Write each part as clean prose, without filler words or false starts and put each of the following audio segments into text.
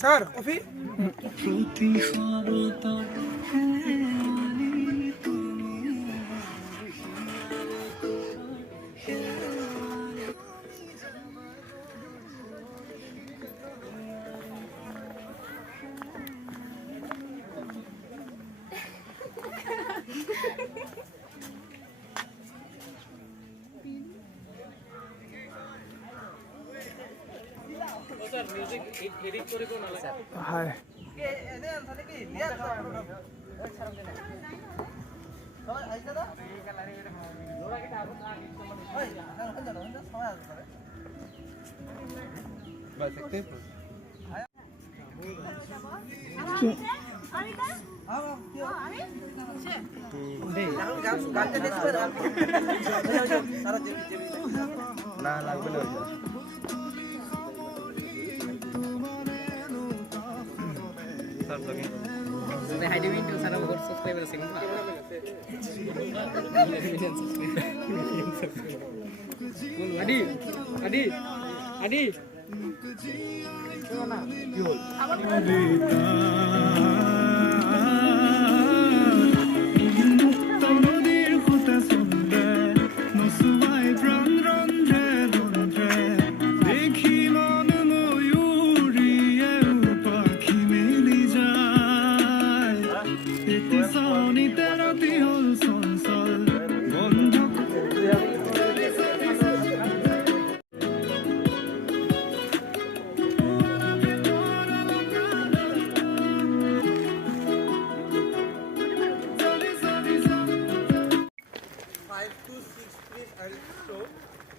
Sir coffee হাই না লাগবে না আদি আদি আদি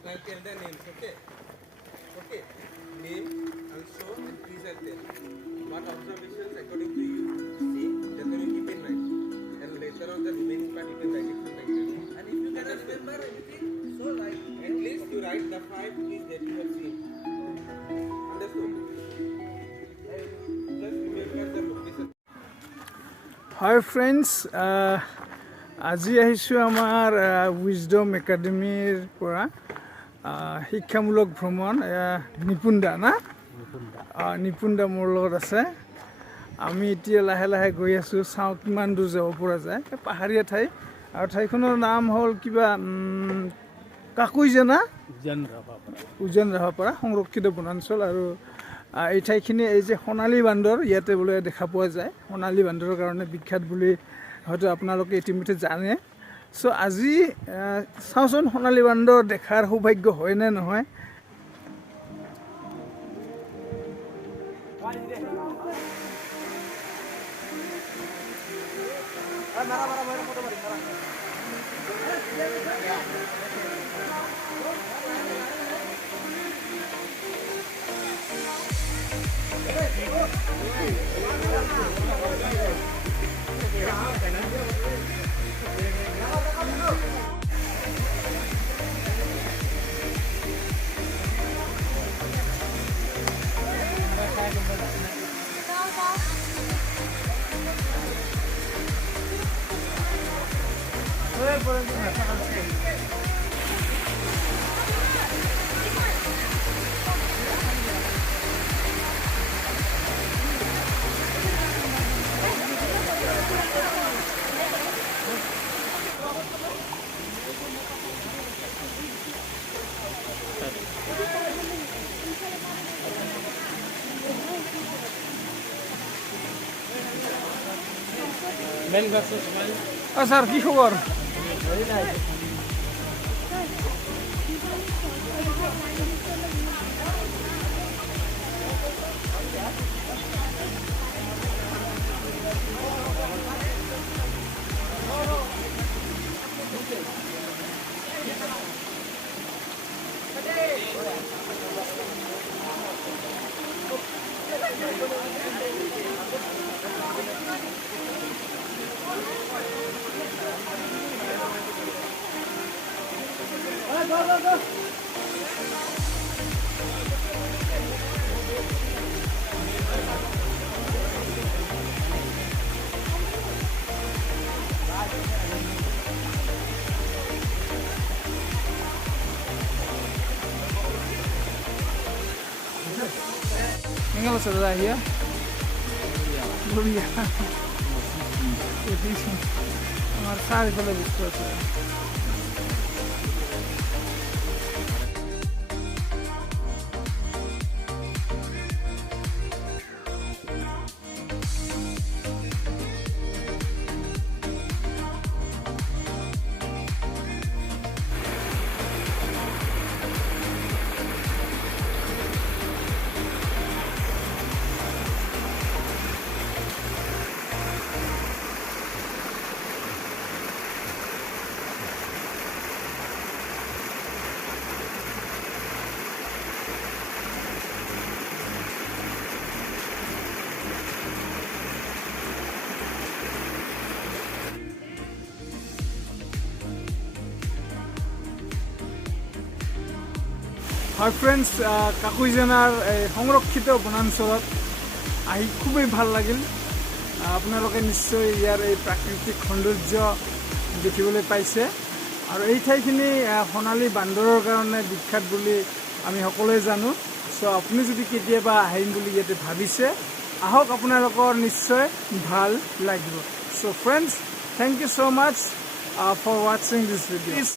I'll tell the names, okay? Okay. Name, I'll show, and please I'll tell. What observations according to you see, that will you keep in mind. And later on the remaining part you can write it like that. And if you cannot remember anything, so like at least you write the 5 things that you have seen. Understood? And just remember the location. Hi friends, আজি আহিছোঁ আমাৰ wisdom একাডেমীৰ পৰা শিক্ষামূলক ভ্ৰমণ নিপুণদা না নিপুণদা মোৰ লগত আছে আমি এতিয়া লাহে লাহে গৈ আছোঁ চাওঁ কিমান দূৰ যাব পৰা যায় পাহাৰীয়া ঠাই আৰু ঠাইখনৰ নাম হ'ল কিবা কাকুইজানা উজান ৰাভাপাৰা সংৰক্ষিত বনাঞ্চল আৰু এই ঠাইখিনি এই যে সোণালী বান্দৰ ইয়াতে বোলে দেখা পোৱা যায় সোণালী বান্দৰৰ কাৰণে বিখ্যাত বুলি হয়তো আপোনালোকে ইতিমধ্যে জানে চ' আজি চাওঁচোন সোণালী বান্দৰ দেখাৰ সৌভাগ্য হয় নে নহয় স্যাৰ কি খবৰ Enggak usah lah ya. বঢ়িয়া আমাৰ চাৰিফালে বস্তু আছে হয় ফ্ৰেণ্ডছ কাকুইজানাৰ এই সংৰক্ষিত বনাঞ্চলত আহি খুবেই ভাল লাগিল আপোনালোকে নিশ্চয় ইয়াৰ এই প্ৰাকৃতিক সৌন্দৰ্য দেখিবলৈ পাইছে আৰু এই ঠাইখিনি সোণালী বান্দৰৰ কাৰণে বিখ্যাত বুলি আমি সকলোৱে জানো চ' আপুনি যদি কেতিয়াবা আহিম বুলি ইয়াতে ভাবিছে আহক আপোনালোকৰ নিশ্চয় ভাল লাগিব so' friends thank you so' much for ৱাচিং দিছ ভিডিঅ'